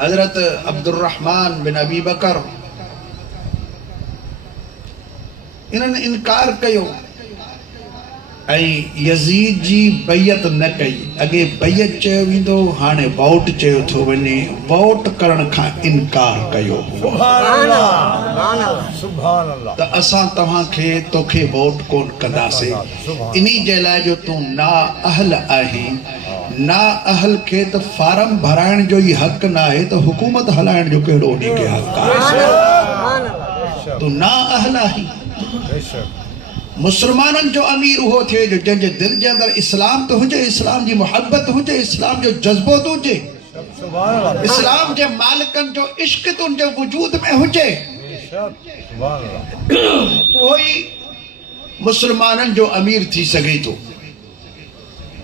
हजरत अब्दुर्रहमान बिन अबी बकर इन्होंने इनकार कयो यजीद जी बैयत न कई। अगे बैयत चयो वेंदो, हाणे वोट चयो थो वञे, वोट करण खां इनकार कयो। त असां तव्हांखे तोखे वोट कोन कंदासीं, इन्ही जे लाइ जो तूं ना अहल आहीं। ना अहल खे त फार्म भराइण जो ई हक़ न आहे, त हुकूमत हलाइण जो कहिड़ो उन्ही खे हक़ आहे? तूं ना अहल आहीं। मुसलमाननि जो अमीर उहो थिए जो जंहिंजे दिलि जे अंदरि इस्लाम तो हुजे, इस्लाम जी मुहब्बत हुजे, इस्लाम जो जज़्बो तो हुजे, इस्लाम जे मालिकनि जो इश्क तो उनजे वजूद में हुजे। उहो ई मुसलमाननि जो अमीर थी सघे थो।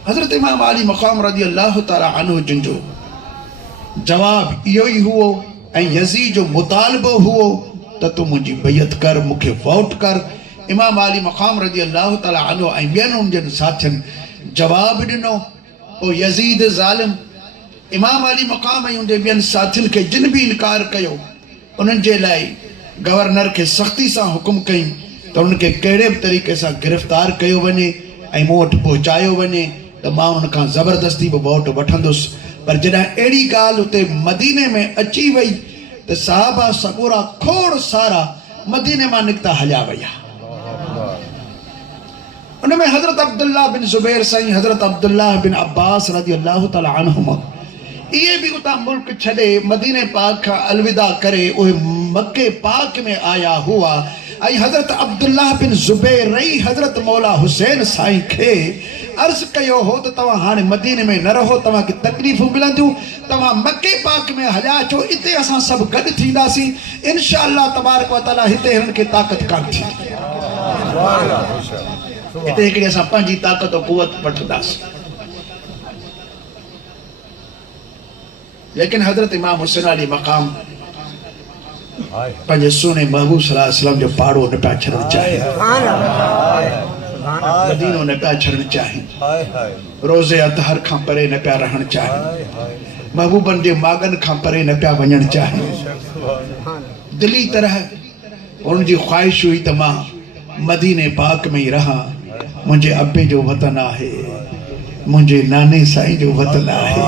हज़रत इमाम अली मक़ाम रज़ी अल्लाह ताला अन्हु जिन जो जवाब इहो ई हुओ ऐं यज़ीद जो मुतालबो हुओ त तूं मुंहिंजी बैयत कर, मूंखे वोट कर। इमाम अली मक़ाम रज़ी अल्लाह ताला अन्हु ऐं ॿियनि उनजनि साथियुनि जवाब ॾिनो। पोइ यज़ीद ज़ालिम इमाम अली मक़ाम ऐं उनजे ॿियनि साथियुनि खे जिन बि इनकार कयो, उन्हनि जे लाइ गवर्नर खे सख़्ती सां हुकुम कई त उनखे कहिड़े बि तरीक़े सां गिरफ़्तार कयो वञे ऐं मूं वटि पहुचायो वञे त मां उन्हनि खां ज़बरदस्ती बि वोट वठंदुसि। पर जॾहिं अहिड़ी ॻाल्हि उते मदीने में अची वई त सहाबा सॻोरा खोड़ सारा मदीने मां निकिता हलिया विया। उनमें हजरत अब्दुल्लाह बिन ज़ुबैर साईं, हजरत अब्दुल्लाह बिन अब्बास रज़ी अल्लाह ताला अन्हुमा ये भी उता मुल्क छड़े मदीने पाक का अलविदा करे उहे मक्के पाक में आया हुआ। आई हजरत अब्दुल्लाह बिन ज़ुबैर रही हजरत मौला हुसैन साईं खे अर्ज कयो हो तो तवा हाने मदीने में न रहो, तवा की तकलीफूं मिलंदियूं, तवा मक्के पाक में हलिया अचो, इते असां सब गड थींदासीं इंशाअल्लाह तबारक व तआला। हिते हिननि खे ताक़त कान थी, इते हिकिड़ी असां पंहिंजी ताक़त और कुवत वठंदासीं। लेकिन हजरत इमाम हुसैन अली मक़ाम पंहिंजे सुहिणे महबूब सल्लल्लाहु अलैहि वसल्लम जो पाड़ो न पिया छॾणु चाहिनि, मदीनो न पिया छॾणु चाहिनि, रोज़े अतहर खां परे न पिया रहणु चाहिनि, महबूबनि जे मागनि खां परे न पिया वञणु चाहिनि। दिली तरह उन्हनि जी ख़्वाहिश हुई त मां मदीने पाक में ई रहां। मुंहिंजे अबे जो वतन आहे, मुंहिंजे नाने साईं जो वतन आहे,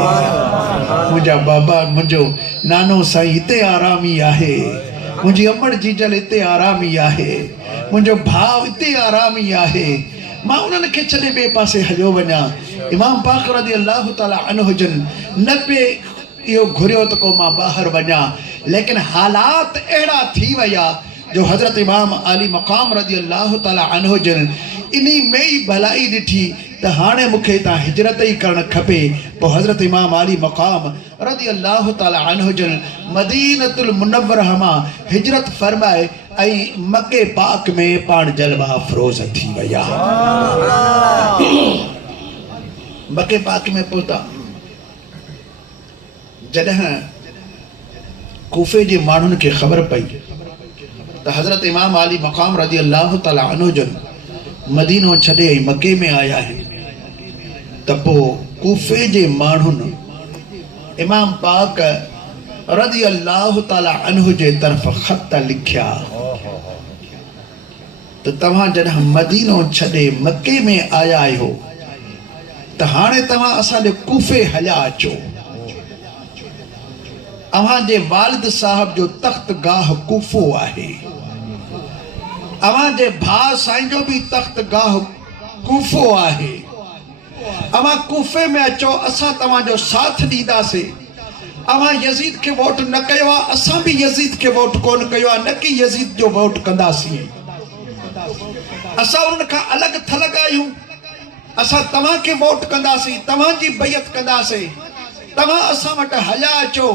मुंहिंजा बाबा मुंहिंजो नानो साईं हिते आरामी आहे, मुंहिंजी अमड़ जीजल हिते आरामी आहे, मुंहिंजो भाउ हिते आरामी आहे। मां उन्हनि खे छॾे ॿिए पासे हलियो वञा। इमाम पाक रज़ी अल्लाह ताला अन्हु जन न पे इहो घुरियो त को मां ॿाहिरि वञा, लेकिन हालात अहिड़ा थी विया जो हजरत इमाम अली मक़ाम रज़ी अल्लाह ताला अन्हु जन इन्ही में ई भलाई ॾिठी त हाणे मूंखे हितां हिजरत ई करणु खपे। पोइ हज़रत इमाम अली मक़ाम रज़ी अल्लाह ताला अन्हु जन मदीनतुल मुनव्वरह मां हिजरत फरमाए ऐं मके पाक में पाण जलवा अफरोज़ थी विया। मके पाक में पहुता, जॾहिं कूफे जे माण्हुनि खे ख़बर पई त हज़रत इमाम अली मक़ाम रज़ी अल्लाह ताला अन्हु जन मदीनो छॾे मके में आया आहिनि, त पोइ कूफे जे माण्हुनि इमाम पाक रज़ी अल्लाह ताला अन्हु जे तरफ़ ख़त लिखिया त तव्हां जॾहिं मदीनो छॾे मके में आया आहियो त हाणे तव्हां असांजे कूफे हलिया अचो। अव्हांजे वालिद साहब जो तख़्त गाह कूफो आहे, अव्हांजे भाउ साईं जो भी तख़्त गाह कूफो आहे। अव्हां कूफे में अचो, असां तव्हांजो साथ ॾींदासीं। अव्हां यज़ीद खे वोट न कयो आहे, असां भी यज़ीद खे वोट कोन कयो आहे, न कि यज़ीद जो वोट कंदासीं। असां उन्हनि खां अलॻि थलग आहियूं। असां तव्हांखे वोट कंदासीं, तव्हांजी बैयत कंदासीं। तव्हां असां वटि हलिया अचो,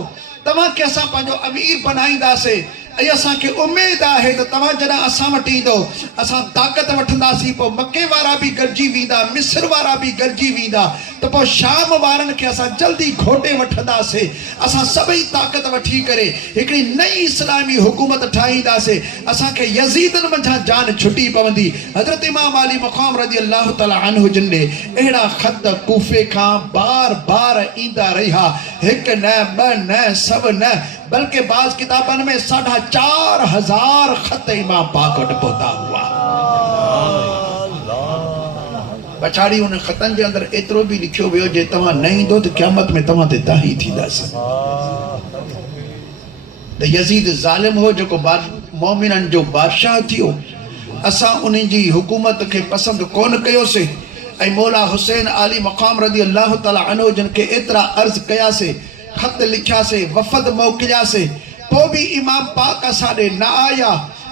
तव्हांखे असां पंहिंजो अमीर बनाईंदासीं ऐं असांखे उमेद आहे त तव्हां जॾहिं असां वटि ईंदो असां ताक़त वठंदासीं, पोइ मके वारा बि गॾिजी वेंदा, मिस्र वारा बि गॾिजी वेंदा, त पोइ शाम वारनि खे असां जल्दी घोटे वठंदासीं। असां सभई ताक़त वठी करे हिकिड़ी नई इस्लामी हुकूमत ठाहींदासीं। असांखे यज़ीदनि मंझां जान छुटी पवंदी। हज़रत इमाम अली मक़ाम रज़ी अल्लाह तआला अन्हु जिन ॾे अहिड़ा ख़त कूफे खां बार बार ईंदा रहिया, हिकु न ॿ न सब न, बल्कि बाज़ किताबनि में 4,500 ख़त इमाम पाक वटि पहुता हुआ। पछाड़ी उन ख़तनि जे अंदरि एतिरो बि लिखियो वियो, जे तव्हां न ईंदो त क़यामत में तव्हां ते ताही थींदासीं। त यज़ीद ज़ालिम हो जेको मोमिननि जो बादशाह थियो। असां उन जी हुकूमत खे पसंदि कोन कयोसीं ऐं मौला हुसैन अली मक़ाम रज़ी अल्लाह तआला अन्हु जिन खे एतिरा अर्ज़ कयासीं, ख़त लिखियासीं, वफ़द मोकिलियासीं, पोइ बि इमाम पाक असां ॾे न आया।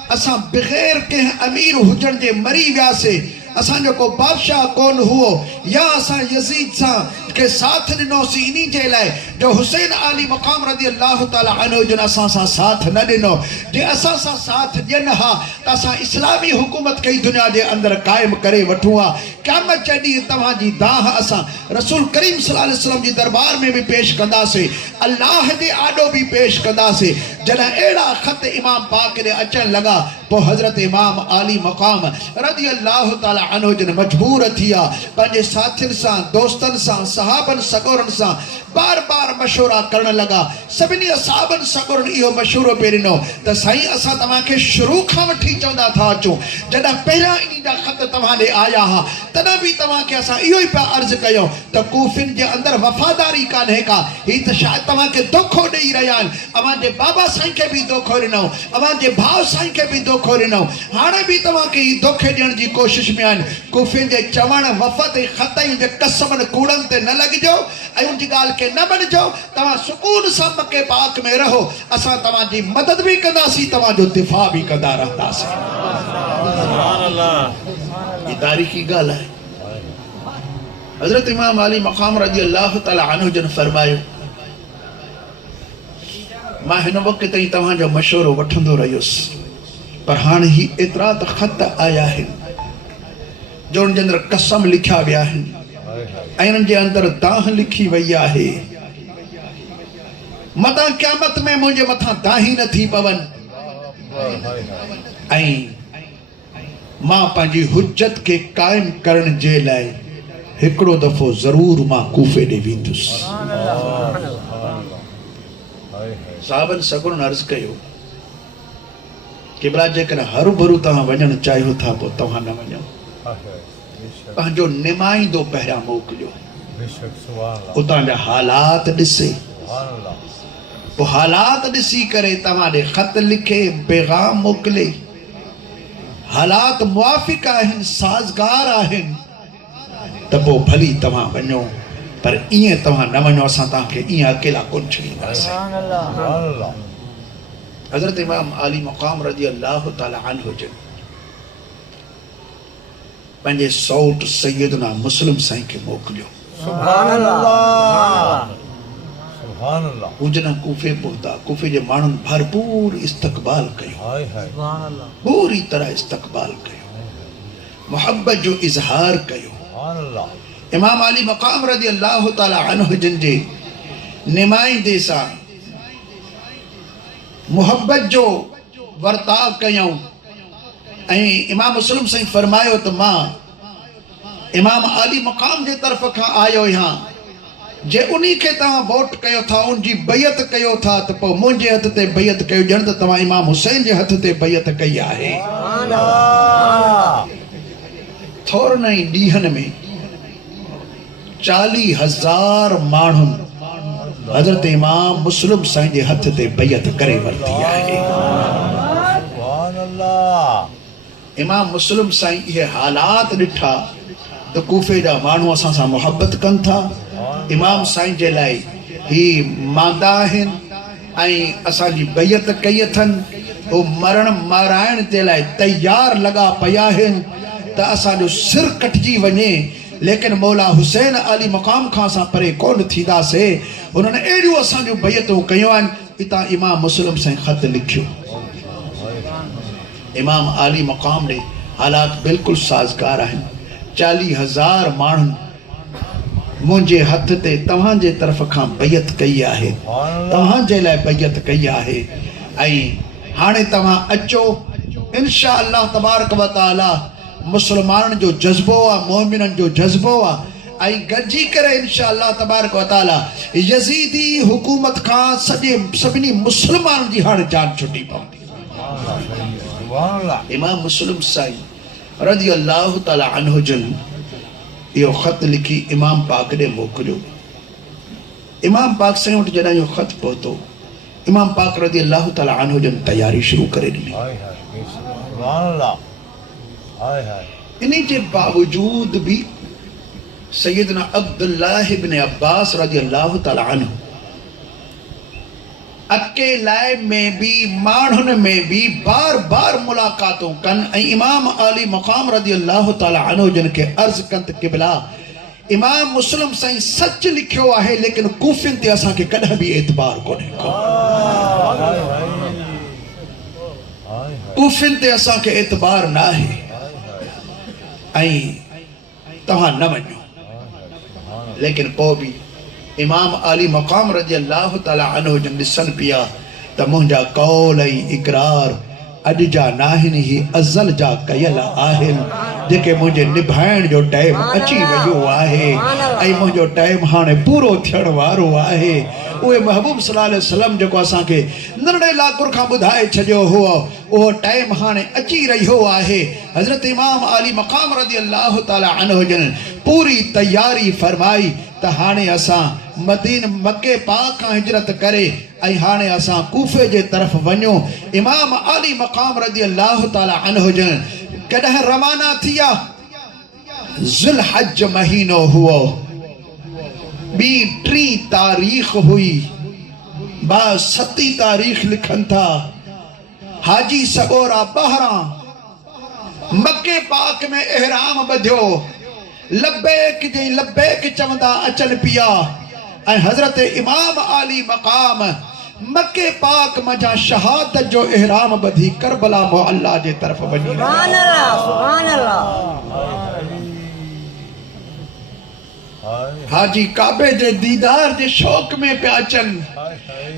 असां बग़ैर कंहिं अमीर हुजण जे मरी वियासीं। असांजो को बादशाह कोन हुओ, या असां यज़ीद सां के साथ ॾिनोसीं इन्ही जे लाइ जो हुसैन अली मक़ाम रज़ी अल्लाह तआला अन्हु जिन असां सां साथ न ॾिनो। जे असां सां साथ ॾियनि हा त असां इस्लामी हुकूमत खे दुनिया जे अंदरि क़ाइमु करे वठूं हा। क़यामत जे ॾींहुं तव्हांजी दाह असां रसूल करीम सल्लल्लाहु अलैहि वसल्लम जी दरबार में बि पेश कंदासीं, अल्लाह जे आॾो बि पेश कंदासीं। जॾहिं अहिड़ा ख़त इमाम पाक ॾे अचणु लॻा, पोइ हज़रत इमाम अली मक़ाम रज़ी अल्लाह तआला अन्हु जिन मजबूर थी विया, पंहिंजे साथियुनि सां, दोस्तनि सां, सहाबनि सगोरनि सां बार बार मशवरा करण लॻा। सभिनी असहाबनि सगोरनि इहो मशवरो पे ॾिनो त साईं असां तव्हांखे शुरू खां वठी चवंदा था अचूं, जॾहिं पहिरियां इन जा ख़त तव्हां ॾे आया हा तॾहिं बि तव्हांखे असां इहो ई पिया अर्ज़ु कयूं त कूफिन जे अंदरि वफ़ादारी कान्हे का। हीअ त शायदि तव्हांखे धोखो ॾेई रहिया आहिनि। अव्हांजे बाबा साईं खे बि धोखो ॾिनो, अव्हांजे भाउ साईं खे बि धोखो ॾिनो, हाणे बि तव्हांखे हीअ धोखे ॾियण जी कोशिशि में आहिनि। कूफिन जे चवण, वफ़द, ख़तनि जे कसमनि कूड़नि ते न लॻिजो ऐं उनजी ॻाल्हि खे न मञिजो। तव्हां सुकून सां मके पाक में रहो, असां तव्हांजी मदद बि कंदासीं, तव्हांजो दिफ़ा बि कंदा रहंदासीं। ये तारीख़ी ॻाल्हि आहे। हज़रत इमाम अली मक़ाम रज़ी अल्लाह तआला अन्हु जन फरमायो, मां हिन वक़्त ताईं तव्हांजो मशवरो वठंदो रहियुसि, पर हाणे ही एतिरा त ख़त आया आहिनि जो उन जे अंदरि कसम लिखिया विया आहिनि ऐं उन्हनि जे अंदरि दाह लिखी वई आहे। मतां क़यामत में मुंहिंजे मथां दाही न थी पवनि ऐं मां पंहिंजी हुज्जत खे क़ाइमु करण जे लाइ हिकिड़ो दफ़ो ज़रूर मां कूफे ॾे वेंदुसि। साहबनि सगुन अर्ज़ कयो, क़िबला जेकॾहिं हरू भरू तव्हां वञणु चाहियो था पोइ तव्हां न वञो, पंहिंजो निमाईंदो पहिरियां मोकिलियो, उतां जा हालात ॾिसे, पोइ हालात ॾिसी करे तव्हां ॾे ख़त लिखे, पैगाम मोकिले। हालात मुआफ़िक़ आहिनि, साज़गार आहिनि त पोइ भली तव्हां वञो, पर ईअं तव्हां न वञो, असां तव्हांखे ईअं अकेला कोन छॾींदासीं। हज़रत इमाम अली मक़ाम रज़ी अल्लाह तआला अन्हु जन पंहिंजे सौट सैयदना मुस्लिम साईं खे मोकिलियो। हू जॾहिं कूफे पहुता, कूफे जे माण्हुनि भरपूर इस्तक़बाल कयो, पूरी तरह इस्तक़बाल कयो, मोहब्बत जो इज़हार कयो। इमाम अली मक़ाम रज़ी अल्लाह तआला अन्हु जिन जे निमाइंदे सां मोहब्बत जो वर्ताव कयूं ऐं इमाम मुस्लिम साईं फरमायो त मां इमाम अली मक़ाम जे तरफ़ खां आयो आहियां, जे उन्ही खे तव्हां वोट कयो था, उनजी बैत कयो था, त पोइ मुंहिंजे हथ ते बैत कयो, ॼण त तव्हां इमाम हुसैन जे हथ ते बैत कई आहे। थोरनि ई ॾींहंनि में 40,000 माण्हुनि हज़रत इमाम मुस्लिम साईं जे हथ ते बैत करे वरिती आहे। इमाम मुस्लिम साईं इहे हालात ॾिठा त कूफे जा माण्हू असां सां मोहब्बत कनि था, इमाम साईं जे लाइ ही मांदा आहिनि ऐं असांजी बैत कई अथनि, हू मरण माराइण जे लाइ तयारु लॻा पिया आहिनि त असांजो सिर कटिजी वञे, लेकिन मौला हुसैन अली मक़ाम खां असां परे कोन थींदासीं। उन्हनि अहिड़ियूं असांजूं बैतूं कयूं आहिनि। हितां इमाम मुस्लिम साईं ख़त लिखियो, इमाम आली मकाम ने हालात बिल्कुल साज़गार हैं। 40,000 माण्हुनि मुझे हथ ते तव्हांजे तरफ खां बैयत कई आहे, तव्हांजे लाइ बैयत कई आहे। ऐं हाणे तव्हां अचो, इंशा अल्लाह तबारक व तआला मुसलमान जो जज्बो आहे, मोमिनन जो जज्बो आहे। ऐं गॾिजी करे इंशा अल्लाह तबारक व तआला यज़ीदी हुकूमत खां सभिनी मुसलमाननि जी हाणे जान छुटी पवंदी। इमाम मुस्लिम साईं रज़ी अल्लाह तआला अन्हु जन यो ख़त लिखी इमाम पाक ने मोकिलियो। इमाम पाक से वटि जॾहिं इहो ख़त पहुतो, इमाम पाक रज़ी अल्लाह तआला अन्हु जन तैयारी शुरू करे ॾिनी। इन जे बावजूद भी सैयदना अब्दुल्लाह इब्न अब्बास रज़ी अल्लाह तआला अन्हु अकेलाए में भी माण्हुनि में भी बार बार मुलाकातों कन ऐं इमाम आली मकाम रज़ी अल्लाह तआला अन्हु जिन खे अर्ज़ कन त क़िबला इमाम मुस्लिम साईं सच लिखियो आहे, लेकिन कूफिन ते असांखे कॾहिं बि एतबार कोन्हे को। कूफिन ते असांखे एतबार न आहे ऐं तव्हां न वञो। लेकिन पोइ बि इमाम आली मकाम रज़ी अल्लाह तआला अन्हु जन ॾिसनि पिया त मुंहिंजा कौल ऐं इक़रार अॼु जा नाहिनि, ही अज़ल जा कयल आहिनि, जेके मुंहिंजे निभाइण जो टाइम अची वियो आहे ऐं मुंहिंजो टाइम हाणे पूरो थियण वारो आहे। उहे महबूब सल्लल्लाहु अलैहि वसल्लम जेको असांखे निर्णय लाकुर खां ॿुधाए छॾियो हुओ, उहो टाइम हाणे अची रहियो आहे। हज़रत इमाम आली मकाम रज़ी अल्लाह तआला अन्हु जन पूरी तैयारी फरमाई त हाणे असां मके पाक खां हिजरत करे ऐं हाणे असां कूफे जे तरफ़ वञूं। इमाम आली मकाम रज़ी अल्लाह तआला अन्हु जन कॾहिं रवाना थिया, ज़ुल्हज महीनो हुओ, ॿी 3 तारीख़ हुई, 7 तारीख़ लिखनि था। हाजी सगोरा ॿाहिरां मके पाक में एहराम ॿधियो, लब्बैक जी लब्बैक चवंदा अचनि पिया ऐं हज़रत इमाम आली मकाम मके पाक मजा शहादत जो एहराम ॿधी करबला मुअल्ला जे तरफ़ वञी। सुभान अल्लाह, सुभान अल्लाह। हाजी काबे जे दीदार जे शौक़ में पिया अचनि,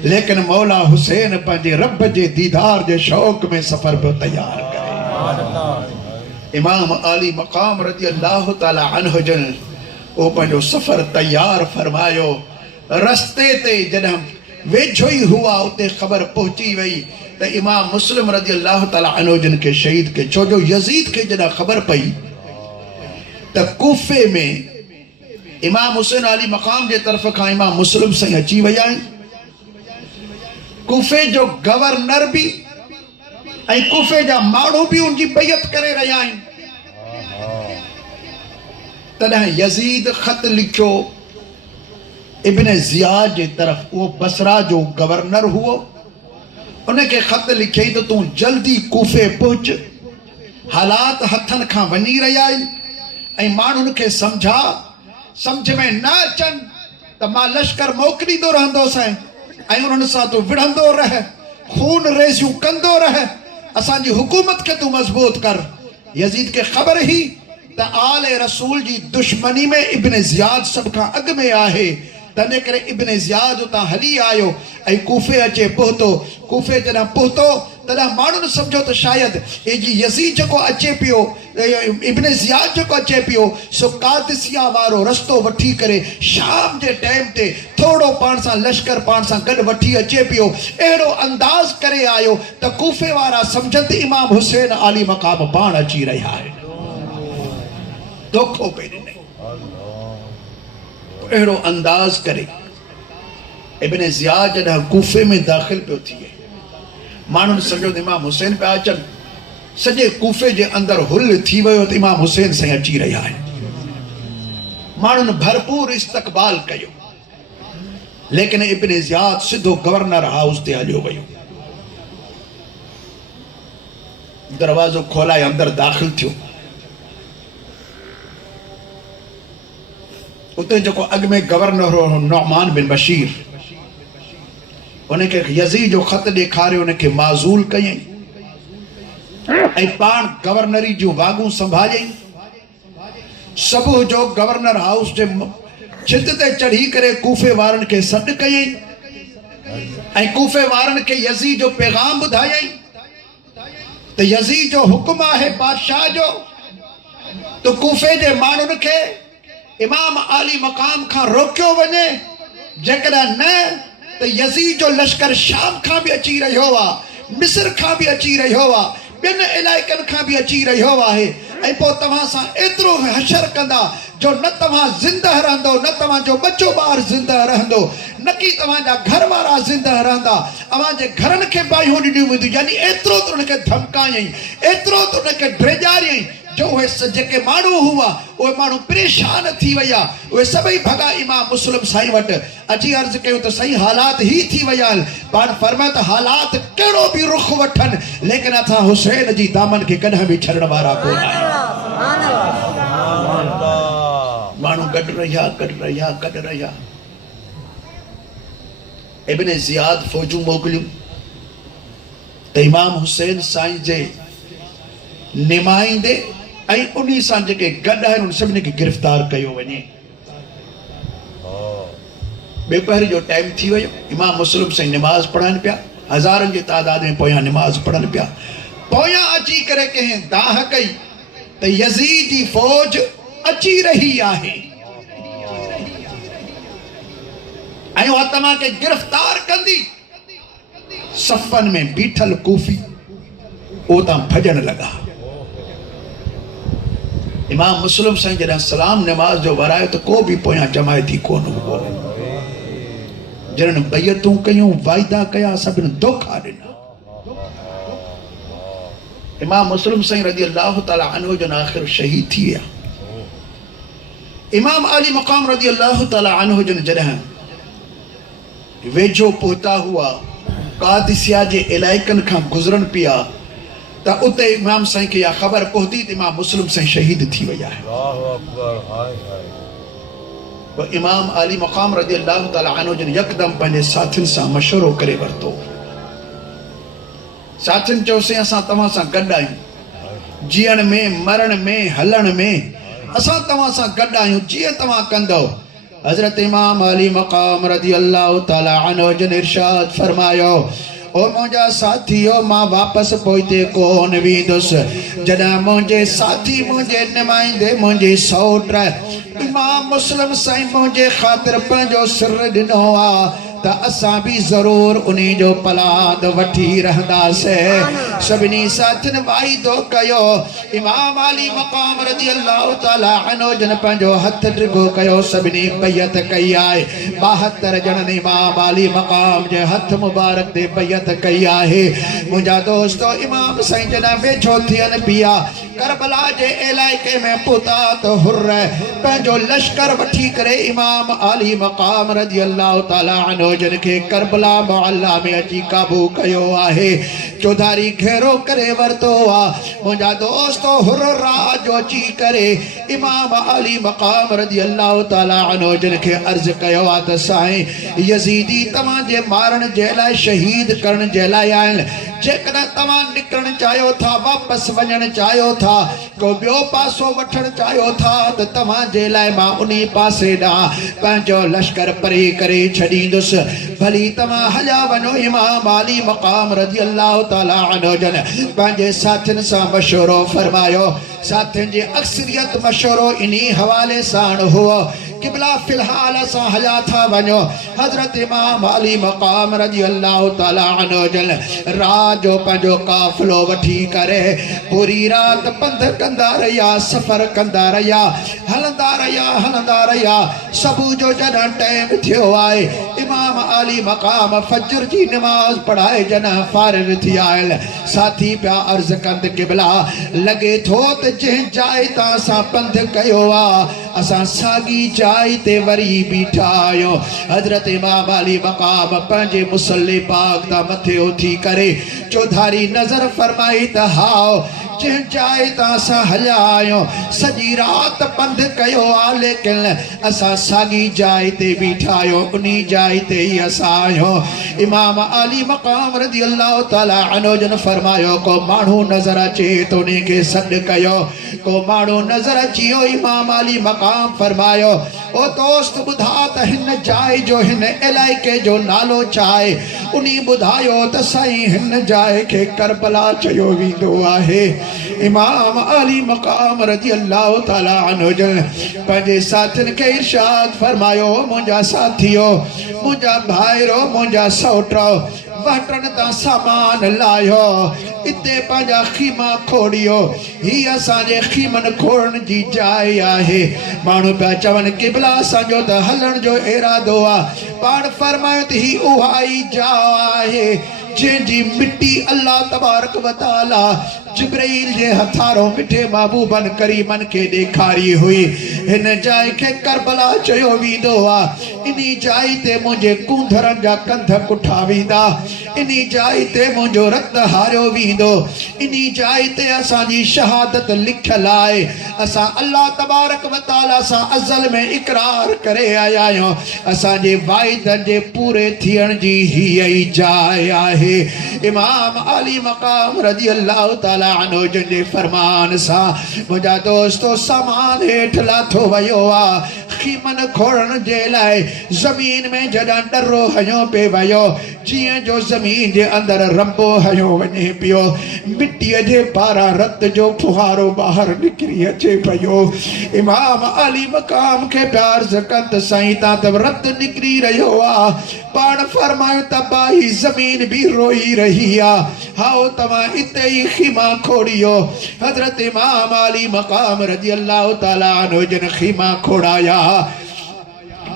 लेकिन मौला हुसैन पंहिंजे रब जे दीदार जे शौक़ में सफ़र पियो तैयार करे। इमाम आली मकाम रज़ी अल्लाह तआला अन्हु जन ओ पंहिंजो सफ़र तैयार फरमायो। रस्ते ते जॾहिं वेझो ई हुआ, उते ख़बर पहुची वई त इमाम मुस्लिम रज़ी अल्लाह तआला अन्हु जन खे शहीद के, छो जो यज़ीद खे जॾहिं ख़बर पई त कूफे में इमाम हुसैन अली मकाम जे तरफ़ खां इमाम मुस्लिम साईं अची विया आहिनि, कूफे जो गवर्नर भी ऐं कूफे जा माण्हू भी उनजी बैयत करे रहिया आहिनि। तॾहिं यज़ीद ख़त लिखियो इब्न ज़ियाद जे तरफ़, वो बसरा जो गवर्नर हुओ, उनखे ख़त लिखियई त तूं जल्दी कूफे पहुच, हालात हथनि खां वञी रहिया आहिनि ऐं माण्हुनि खे सम्झा, सम्झ में न अचनि त मां लश्कर मोकिलींदो रहंदोसि ऐं उन्हनि सां तूं विढ़ंदो रह, खून रेज़ियूं कंदो रह, असांजी हुकूमत खे तूं मज़बूत कर। यज़ीद खे ख़बर ही त आले रसूल जी दुश्मनी में इब्न ज़ियाद सभ खां अॻु में आहे, तंहिं करे इब्न ज़ियाद उतां हली आयो ऐं कूफे अचे पहुतो। कूफे जॾहिं पहुतो तॾहिं माण्हुनि सम्झो त शायदि हे जी यज़ीद जेको अचे पियो, इब्न ज़ियाद जेको अचे पियो, सो कादिसिया वारो रस्तो वठी करे शाम जे टाइम ते थोरो पाण सां लश्कर पाण सां गॾु वठी अचे पियो। अहिड़ो अंदाज़ करे आयो त कूफे वारा सम्झनि इमाम हुसैन आली मकाम पाण अची रहिया आहिनि। धोखो पे ॾिनई, अहिड़ो अंदाज़ करे इब्न ज़ियाद जॾहिं कूफे में दाख़िल पियो थिए, माण्हुनि सम्झो त इमाम हुसैन पिया अचनि, सॼे कूफे जे अंदरि हुल थी वियो त इमाम हुसैन साईं अची रहिया आहिनि। माण्हुनि भरपूर इस्तक़बाल कयो, लेकिन इब्न ज़ियाद सिधो गवर्नर हाउस ते हलियो वियो, दरवाज़ो खोलाए अंदरि दाख़िल थियो। उते जेको अॻु में गवर्नर हो नुअमान बिन बशीर, उनखे यज़ीद जो ख़त ॾेखारियो, उनखे माज़ूल कयईं। ऐं पाण गवर्नरी जो वागू संभालियई। सुबुह जो गवर्नर हाउस जे छित ते चढ़ी करे कूफे वारन के सॾु कयई ऐं कूफे वारन के यज़ीद जो पैगाम ॿुधायई त यज़ीद जो हुक्म आहे बादशाह जो तो कूफे जे माण्हुनि खे इमाम आली मकाम खां रोकियो वञे, जेकॾहिं न त यज़ीद जो लश्कर शाम खां बि अची रहियो आहे, मिस्र खां बि अची रहियो आहे, ॿियनि इलाइक़नि खां बि अची रहियो आहे। ऐं पोइ तव्हां सां एतिरो हशर कंदा जो न तव्हां ज़िंदह रहंदो, न तव्हांजो बच्चो ॿार ज़िंदह रहंदो, न की तव्हांजा घर वारा ज़िंदह रहंदा, अव्हांजे घरनि खे बाहियूं ॾिनियूं वेंदियूं। यानी एतिरो त उनखे धमकायई, एतिरो त उनखे ड्रेजारियई जो उहे जेके माण्हू हुआ उहे माण्हू परेशान थी विया। उहे सभई भॻा इमाम मुस्लिम साईं वटि अची अर्ज़ु कयूं त सही हालात ही थी विया आहिनि। पाण फरमाए त हालात कहिड़ो बि रुख वठनि, लेकिन असां हुसैन जी दामन खे कॾहिं बि छॾण वारा कोन आहियूं। माण्हू गॾु रहिया। इब्न ज़ियाद फ़ौजूं मोकिलियूं त इमाम हुसैन साईं जे निमाइंदे ऐं उन्हीं सां जेके गॾु आहिनि उन सभिनी खे गिरफ़्तार कयो वञे। बेपहर जो टाइम थी वियो। इमाम मुस्लिम साईं निमाज़ पढ़नि पिया, हज़ारनि जी तादाद में पोयां निमाज़ पढ़नि पिया। पोयां अची करे कंहिं दाह कई त यज़ीद जी फ़ौज अची रही आहे ऐं उहा तव्हांखे गिरफ़्तार कंदी। सफ़नि में बीठल कूफी उतां भॼण लॻा। इमाम मुस्लिम साईं जॾहिं सलाम निमाज़ जो वरायो त को बि पोयां जमायती कोन हुओ। जिन्हनि बैतूं कयूं, वाइदा कया, सभिनि धोखा ॾिना। इमाम मुस्लिम साईं रज़ी अल्लाह ताला अन्हु जन आख़िर शहीद थी विया। इमाम आली मक़ाम रज़ी अल्लाह ताला अन्हु जन जॾहिं वेझो पहुता हुआ कादिसिया जे इलाइक़नि खां गुज़रनि पिया त उते इमाम साईं खे इहा ख़बर पहुती त इमाम मुस्लिम साईं शहीद थी विया आहिनि। पोइ इमाम आली मक़ाम रज़ी अल्लाह ताला अन्हु जन यकदम पंहिंजे साथियुनि सां मशवरो करे वरितो। साथियुनि चयोसीं असां तव्हां सां गॾु आहियूं, जीअण में, मरण में, हलण में असां तव्हां सां गॾु आहियूं, जीअं तव्हां कंदो। हज़रत इमाम अली मक़ाम रज़ी अल्लाह ताला अन्हु जन इरशाद फरमायो, ओ मुंहिंजा साथियो, मां वापसि पोइते कोन वेंदुसि जॾहिं मुंहिंजे साथी, मुंहिंजे नुमाइंदे, मुंहिंजे सौट इमाम मुस्लिम साईं मुंहिंजे ख़ातिर पंहिंजो सिर ॾिनो आहे त असां बि ज़रूर उन्हीं जो पलाद वठी रहंदासीं। सभिनी साथियुनि वाइदो कयो। इमाम अली मक़ाम रज़ी अल्लाह ताला अन्हु जन पंहिंजो हथ ड्रिघो कयो, सभिनी बैत कई आहे। 72 ॼणनि इमाम अली मक़ाम जे हथ मुबारक ते बैत कई आहे। मुंहिंजा दोस्तो, इमाम साईं जॾहिं वेझो थियनि पिया करबला जे इलाइक़े में पुता त हुर्र पंहिंजो लश्कर वठी करे इमाम अली मक़ाम रज़ी अल्लाह ताला अन्हु जन खे करबला मुअल्ला में अची काबू कयो आहे। चौधारी घेरो करे वरितो आहे। मुंहिंजा दोस्तो, हुर्र रात जो अची करे इमाम अली मक़ाम रज़ी अल्लाह ताला अन्हु जन खे अर्ज़ु कयो आहे त साईं, यज़ीदी तव्हांजे मारण जे लाइ, शहीद करण जे लाइ आहिनि। जेकॾहिं तव्हां निकिरणु चाहियो था, वापसि वञणु चाहियो था, को ॿियो पासो वठणु चाहियो था त तव्हांजे लाइ मां उन पासे ॾांहुं पंहिंजो लश्कर परे करे छॾींदुसि। भली तव्हां हलिया वञो। इमाम अली मक़ाम रज़ी अल्लाह ताला अन्हु जन पंहिंजे साथियुनि सां मशवरो फरमायो। साथियुनि जी अक्सरियत मशवरो इन्ही हवाले सां हुओ क़िबला फ़िलहाल असां हलिया था वञो। हज़रत इमाम अली मक़ाम रज़ी अल्लाह ताला अन्हु जन रात जो पंहिंजो काफ़िलो वठी करे पूरी रात पंध कंदा रहिया, सफ़र कंदा रहिया, हलंदा रहिया। सुबुह जो जॾहिं टाइम थियो आहे, इमाम अली मक़ाम फजर जी नमाज़ पढ़ाए जॾहिं फारिग़ थी आयल, साथी पिया अर्ज़ कंद, क़िबला लॻे थो त जंहिं जाइ तां असां पंध कयो आहे, असां साॻी जाइ ते वरी बीठा आहियूं। हज़रत इमाम अली मक़ाम पंहिंजे मुसल्ले पाक तां मथे उथी करे चौधारी नज़र फरमाई त हाओ, जिन जाए तां हलिया आहियूं सॼी रात पंध कयो आ लेकिन असां साॻी जाइ ते बीठा आहियूं उनी जाइ ते ही असां आहियूं इमाम अली मक़ाम रज़ी अल्लाह ताला अन्हु जन फरमायो को माण्हू नज़र अचे तो उन खे सॾु कयो को माण्हू नज़र अची वियो इमाम अली मक़ाम फरमायो ओ दोस्त ॿुधा त हिन जाइ जो हिन इलाइक़े जो नालो छा आहे उनी ॿुधायो त साईं हिन जाइ खे करबला चयो वेंदो आहे इमाम अली मक़ाम रज़ी अल्लाह ताला अन्हु जन पंहिंजे साथियुनि खे इरशाद फरमायो मुंहिंजा साथियो मुंहिंजा भाइरो मुंहिंजा सौटो वटन तां सामान लायो इते पंहिंजा खीमा खोड़ियो ही असांजे खीमन खोड़न जी जाइ आहे माण्हू पिया चवनि क़िबला असांजो त हलण जो इरादो आहे पाण फरमायो त ही उहा ई जाइ आहे जंहिंजी मिट्टी अल्लाह तबारक व तआला जिब्राइल जे हथारों मिठे महबूबन करीमन खे ॾेखारी हुई हिन जाइ खे करबला चयो वेंदो आहे इनी जाइ ते मुंहिंजे कूंधरनि जा कंध कुठा वेंदा इनी जाइ ते मुंहिंजो रत हारियो वेंदो इनी जाइ ते असांजी शहादत लिखियल आहे असां अल्लाह तबारक व तआला सां अज़ल में इक़रार करे आया आहियूं असांजे वाइदनि जे पूरे थियण जी हीअ ई जाइ आहे इमाम अली मक़ाम रज़ी अल्लाह ताला अन्हु जे फरमान सां मुंहिंजा दोस्तो सामान हेठि लाथो वियो आहे खीमन खोड़न जे लाइ ज़मीन में जॾहिं डरो हयो पे वियो जियां जो ज़मीन जे अंदर रंबो हयो वञे पियो मिट्टीअ जे पारां रत जो फुहारो ॿाहिरि निकिरी अचे पियो इमाम अली मक़ाम खे प्यार ज़कत साईं तां त रत निकिरी रहियो आहे पाण फरमायो त भाई ज़मीन भी रोई रही आहे हाओ तव्हां इते ई खीमा खोड़ियो हज़रत इमाम अली मक़ाम रज़ी अल्लाह ताला अन्हु जन खीमा खोड़ाया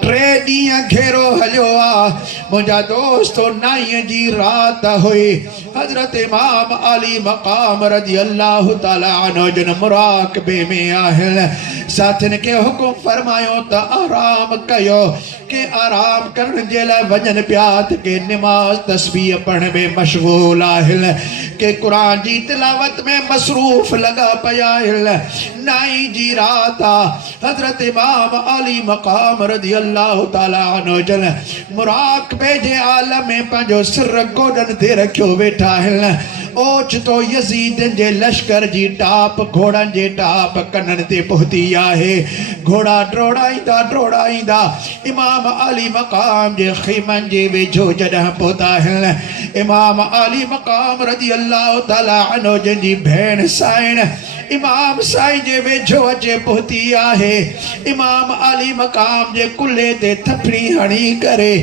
3 ॾींहं घेरो हलियो आहे मुंहिंजा दोस्तो नाईअ जी रात हुई हज़रत इमाम अली मक़ाम रज़ी अल्लाह ताला अन्हु जन मुराक़बे में आहिनि साथियुनि खे हुकुम फरमायो त आराम कयो के आराम करण जे लाइ वञनि पिया त के निमाज़ तस्बीह पढ़ण में मशगूल आहिनि के क़ुरान जी तिलावत में मसरूफ़ लॻा पिया आहिनि नाई जी रात आहे हज़रत इमाम अली मक़ाम रज़ी अल्लाह ताला अन्हु जन मुराक़बे जे आलम में पंहिंजो सिर गोॾनि ते रखियो वेठा आहिनि ओचितो यज़ीद जे लश्कर जी टाप घोड़नि जे टाप कननि ते पहुती आहे घोड़ा ड्रोड़ाईंदा इमाम अली मक़ाम जे खीमनि जे वेझो जॾहिं पहुता आहिनि इमाम अली मक़ाम रज़ी अल्लाह ताला अन्हु जी भेण साइण इमाम साईं जे वेझो अचे पहुती आहे इमाम अली मक़ाम जे कुल्हे ते थपड़ी हणी करे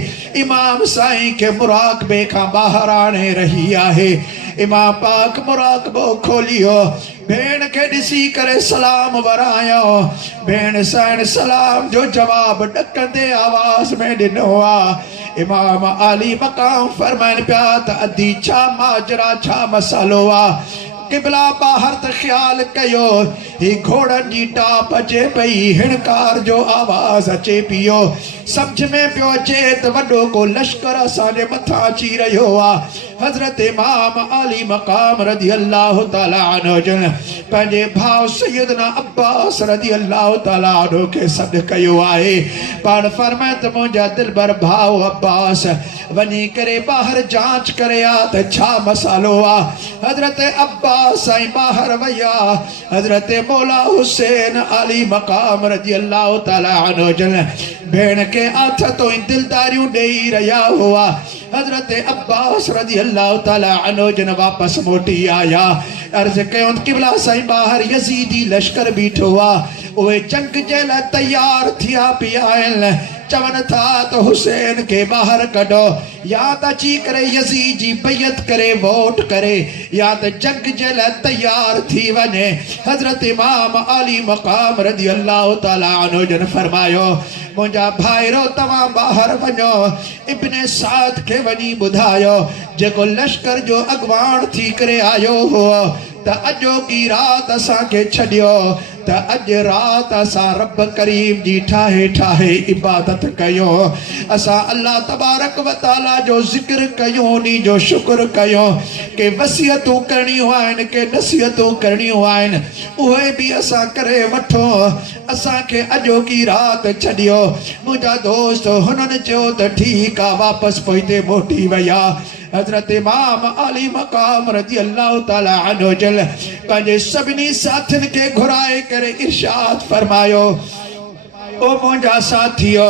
इमाम साईं खे मुराक़बे खां ॿाहिरि आणे रही आहे इमाम पाक मुराक़बो खोलियो भेण खे ॾिसी करे सलाम वरायो भेण साईं सलाम जो जवाब ॾकंदे आवाज़ में ॾिनो आहे इमाम अली मक़ाम फरमाइनि पिया त अधी छा माजरा छा मसालो आहे क़िबला ॿाहिरि त ख़्याल कयो ही घोड़नि जी टाप अचे पई हिणकार जो आवाज़ अचे पियो सम्झ में पियो अचे त वॾो को लश्कर असांजे मथां अची रहियो आहे हज़रत इमाम अली मक़ाम रज़ी अल्लाह ताला अन्हु जन पंहिंजे भाउ सैयदना अब्बास रज़ी अल्लाह ताला अन्हु खे सॾु कयो आहे पाण फरमाए त मुंहिंजा दिलबर भाउ अब्बास वञी करे ॿाहिरि जांच करे आ त छा मसालो आहे हज़रत अब्बास साईं ॿाहिरि विया हज़रत मौला हुसैन अली मक़ाम रज़ी अल्लाह ताला अन्हु जन भेण खे हथ तो दिलदारियूं ॾेई रहिया हुआ हज़रत अब्बास रज़ी अल्लाह ताला अन्हु जन वापसि मोटी आया अर्ज़ कयूं क़िबला साईं ॿाहिरि यज़ीदी लश्कर बीठो आहे उहे जंग जे लाइ तयार थिया पिया आहिनि चवनि था त हुसैन खे ॿाहिरि कढो या त अची करे यज़ीद जी बैयत करे वोट करे या त जंग जे लाइ तयार थी वञे हज़रत इमाम अली मक़ाम रज़ी अल्लाह ताला अन्हु जन फरमायो मुंहिंजा भाइरो तव्हां ॿाहिरि वञो इब्ने साद खे वञी ॿुधायो जेको लश्कर जो अॻवान थी करे आयो हो त अॼोकी रात असांखे छॾियो त अज रात असा रब करीम जी ठाहे ठाहे इबादत कयो, असा अल्लाह तबारक व तआला जो जिक्र कयो, नी जो शुक्र कयो के वसियतूं करणियूं आहिनि के नसीहतूं करणियूं आहिनि उहे भी असा करे वठो। असा के अजो की रात छडियो। मुंहिंजा दोस्त हुननि चयो त ठीकु आहे, वापसि पोइते मोटी विया। हजरत इमाम अली मकाम रज़ी अल्लाह ताला अन्हु जल पंहिंजे सभिनी साथियुनि खे घुराए करे इरशाद फरमायो, ओ मुंहिंजा साथियो,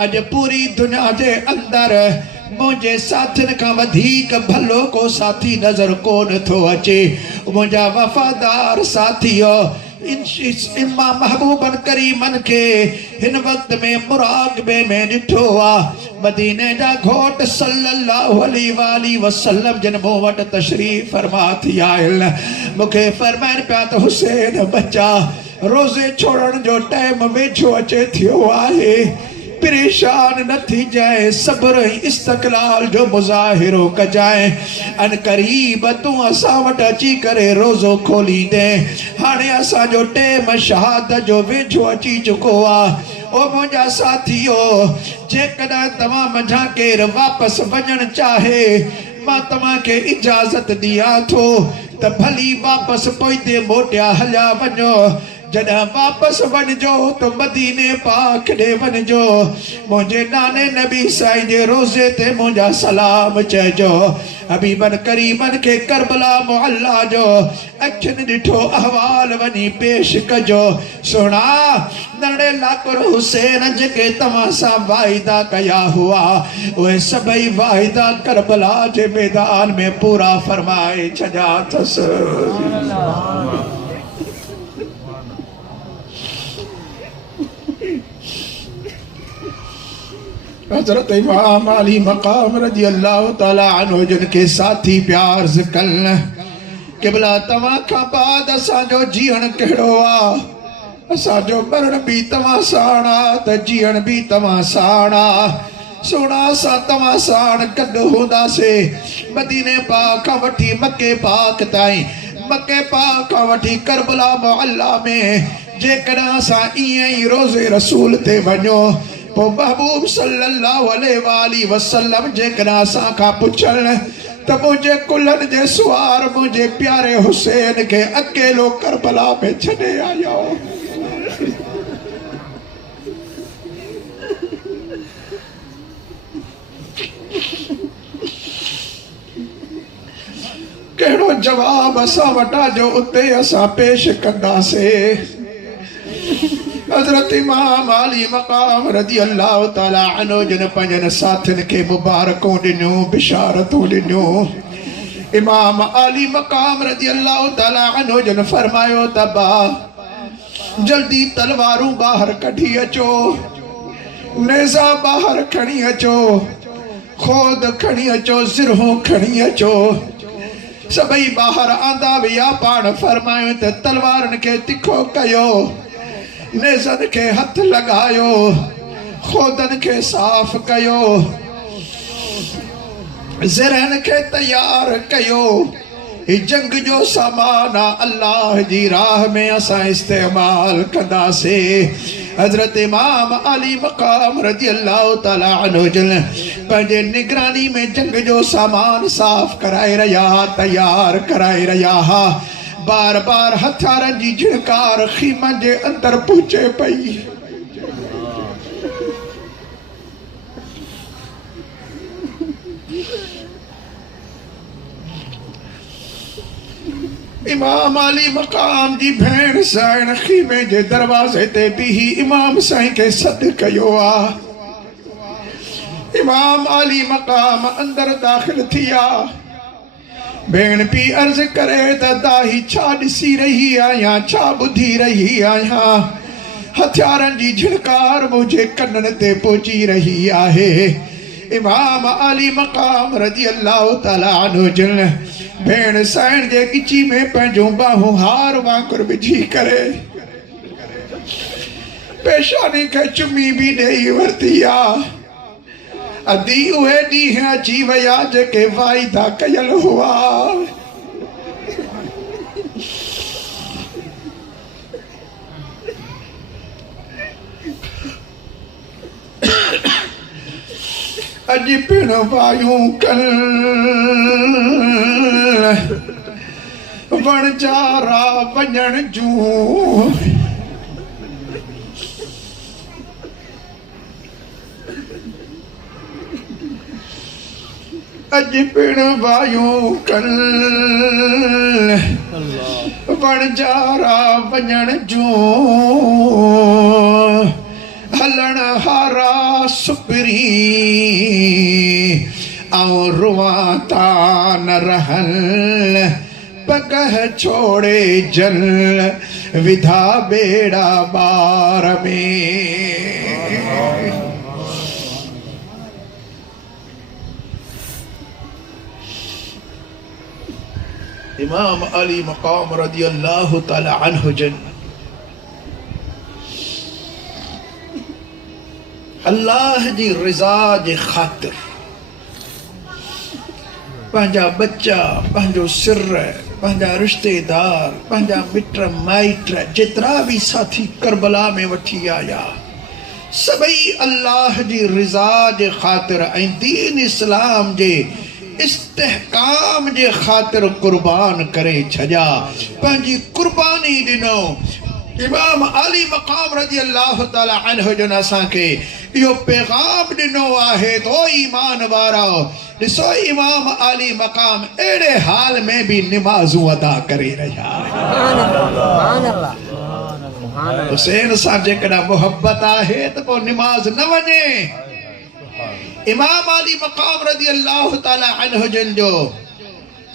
अॼु पूरी दुनिया जे अंदरि मुंहिंजे साथियुनि खां वधीक भलो को साथी नज़र कोन थो अचे। मुंहिंजा वफ़ादार साथियो, इमाम महबूबन करीमन के हिन वक्त में मुराक़बे में ॾिठो आहे। मदीने जा घोट सल्लल्लाहु अलैहि वसल्लम जिन मूं वटि तशरीफ़ फरमा थी आयल मूंखे फरमाइनि पिया त हुसैन बच्चा, रोज़े छोड़ण जो टाइम वेझो अचे थियो आहे, परेशान न थी जाए, सब्र इस्तक़लाल जो मुज़ाहिरो कजाए। अन करीब तूं असां वटि अची करे रोज़ो खोलींदे। हाणे असांजो टेम शहादत जो वेझो अची चुको आहे। ओ मुंहिंजा साथियो, जेकॾहिं तव्हां मंझां केरु वापसि वञणु चाहे, मां तव्हांखे इजाज़त ॾियां थो त भली वापसि पोइते मोटिया हलिया वञो। जॾहिं वापसि वञिजो त मदीने पाक ॾे वञिजो। मुंहिंजे नाने नबी साईं जे रोज़े ते मुंहिंजा सलाम चइजो। हबीबन करीमन खे करबला मुअल्ला जो अखियुनि ॾिठो अहवाल वञी पेश कजो। सुहिणा नंढे लाकुर हुसैन जेके तव्हां सां वाइदा कया हुआ, उहे सभई वाइदा करबला जे मैदान में पूरा फरमाए छॾिया अथसि। हजरत इमाम अली मकाम रज़ी अल्लाह ताला अन्हु जिनके साथी प्यार कल क़िबला तव्हां खां बाद असांजो जीअण कहिड़ो आहे, असांजो मरण भी तव्हां साण आहे त जीअण भी तव्हां साण आहे। सोना असां तव्हां साण गॾु हूंदासीं मदीने पाक खां वठी मके पाक ताईं, मके पाक खां वठी करबला मुअल्ला में। जेकॾहिं असां ईअं ई रोज़े रसूल ते वञो, पोइ महबूब सल्लल्लाहु अलैहि वसल्लम जेकॾहिं असां खां पुछनि त मुंहिंजे कुलनि जे सुवार मुंहिंजे प्यारे हुसैन खे अकेलो करबला में छॾे आयो, कहिड़ो जवाब असां वटां जो उते असां पेश कंदासीं। हजरत इमाम अली मकाम रज़ी अल्लाह ताला अन्हु जिन पंहिंजनि साथियुनि खे मुबारकूं ॾिनियूं, बिशारतूं ॾिनियूं। इमाम अली मकाम रज़ी अल्लाह ताला अन्हु जिन फरमायो त बा जल्दी तलवारूं ॿाहिरि कढी अचो, नेज़ा ॿाहिरि खणी अचो, खोद खणी अचो, ज़िरहूं खणी अचो। सभई ॿाहिरि आंदा विया। पाण फरमायो त तलवारनि खे तिखो कयो, नेज़नि खे हथ लगायो, खोदन खे साफ़ कयो, ज़रहन खे तैयार कयो। ही जंग जो सामान अल्लाह जी राह में असां इस्तेमाल कंदासीं। हजरत इमाम अली मकाम रज़ी अल्लाह ताला अन्हु जन पंहिंजे निगरानी में जंग जो सामान साफ़ कराए रहिया, तैयार कराए रहिया हा। बार बार हथियारनि जी झिड़कार खीमनि जे अंदर पहुचे पई। इमाम अली मकाम जी भेण साइण खीमे जे दरवाज़े ते बीही इमाम साईं खे सॾु कयो आहे। इमाम अली मकाम अंदर दाख़िल थिया। भेण पी अर्ज़ करे त दाही छा ॾिसी रही आहियां, छा ॿुधी रही आहियां। हथियारनि जी झिड़कार मुंहिंजे कननि ते पहुची रही आहे। इमाम अली मकाम रज़ी अल्लाह ताला अन्हु जन भेण साइण जे गिची में पंहिंजूं बाहूं हार वांगुरु विझी करे पेशानी खे चुमी भी ॾेई वरिती आहे। अदी उहे ॾींहं अची विया जेके वाइदा कयल हुआ। अज पिण वायूं कल वणजारा वञण जूं अज पिण वायूं कल वणजारा वञण जूं हलण हारा सुपरी आऊं रुआं ता न रहल पगह छोड़े जल विधा बेड़ा बार में। इमाम अली मकाम रदी अल्लाह ताला अन्हु जन अल्लाह जी रिज़ा जे ख़ातिर पंहिंजा बच्चा, पंहिंजो सिर, पंहिंजा रिश्तेदार, पंहिंजा मिट माइट जेतिरा भी साथी करबला में वठी आया सभई अल्लाह जी रिज़ा जे ख़ातिर ऐं दीन इस्लाम जे इस्तेहकाम जे ख़ातिर कुर्बान करे छॾिया, पंहिंजी कुर्बानी ॾिनो। इमाम अली मकाम रज़ी अल्लाह ताला अन्हु जन असांखे इहो पैगाम ॾिनो आहे तो ईमान वारो ॾिसो इमाम अली मकाम अहिड़े हाल में भी निमाज़ूं अदा करे रहिया आहिनि। हुसैन सां जेकॾहिं मोहब्बत आहे त पोइ निमाज़ न वञे। इमाम अली मकाम रज़ी अल्लाह ताला अन्हु जन जो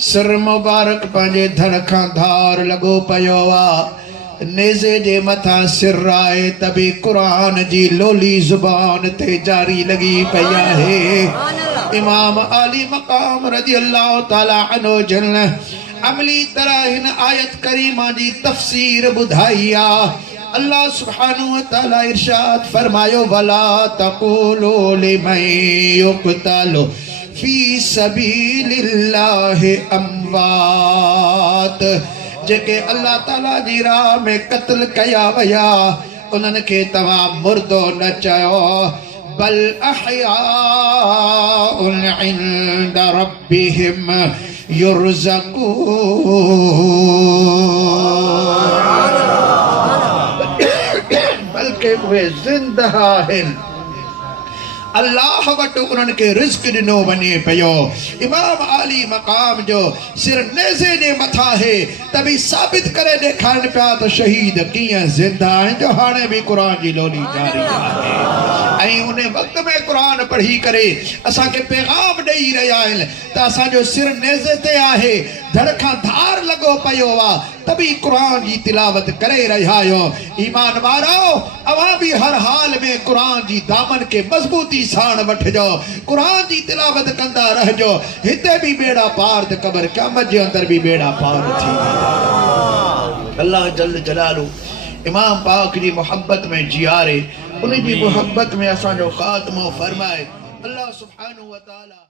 सिर मुबारक पंहिंजे धड़ खां धार लॻो पियो आहे, नेज़े जे मथां सिर आहे त बि क़ुरान जी लोली ज़ुबान ते जारी लॻी पई आहे। इमाम अली मकाम रज़ी अल्लाह ताला अन्हु जन अमली तरह हिन आयत करीमा जी तफ़सीर ॿुधाई आहे। अल्लाह सुब्हानहु व तआला इरशाद फरमायो वला तक़ूलू लिमन युक़तलु फी सबीलिल्लाहि अमवात, जेके अल्लाह ताला जी राह में क़त्ल कया वया उन्हनि खे तव्हां मुर्दो न चयो, बल अहयाउन इंद रब्बिहिम युरज़क़ून, बल्कि उहे ज़िंदा आहिनि, अल्लाह वटि उन्हनि खे रिज़्क़ ॾिनो वञे पियो। इमाम अली मकाम जो सिर नेज़े जे मथां आहे त बि साबित करे ॾेखारनि पिया त शहीद कीअं ज़िंदा आहिनि, जो हाणे बि क़ुरान जी लोली जारी आहे ऐं उन वक़्त में क़ुरान पढ़ी करे असांखे पैगाम ॾेई रहिया आहिनि त असांजो सिर नेज़े ते आहे, धड़ खां धार लॻो पियो आहे त बि क़ुरान जी तिलावत करे रहिया आहियो। ईमान वारो अवां बि हर हाल में क़ुरान जी दामन के मज़बूती साण वठिजो, क़ुरान जी तिलावत कंदा रहजो, हिते भी बेड़ा पार त क़बर क़यामत जे अंदर भी बेड़ा पार थी। अल्लाह जल जलालू इमाम पाक जी मोहब्बत में जियारे, उन जी मोहब्बत में असांजो ख़ात्मो फरमाए। अल्लाह सुब्हानहु व तआला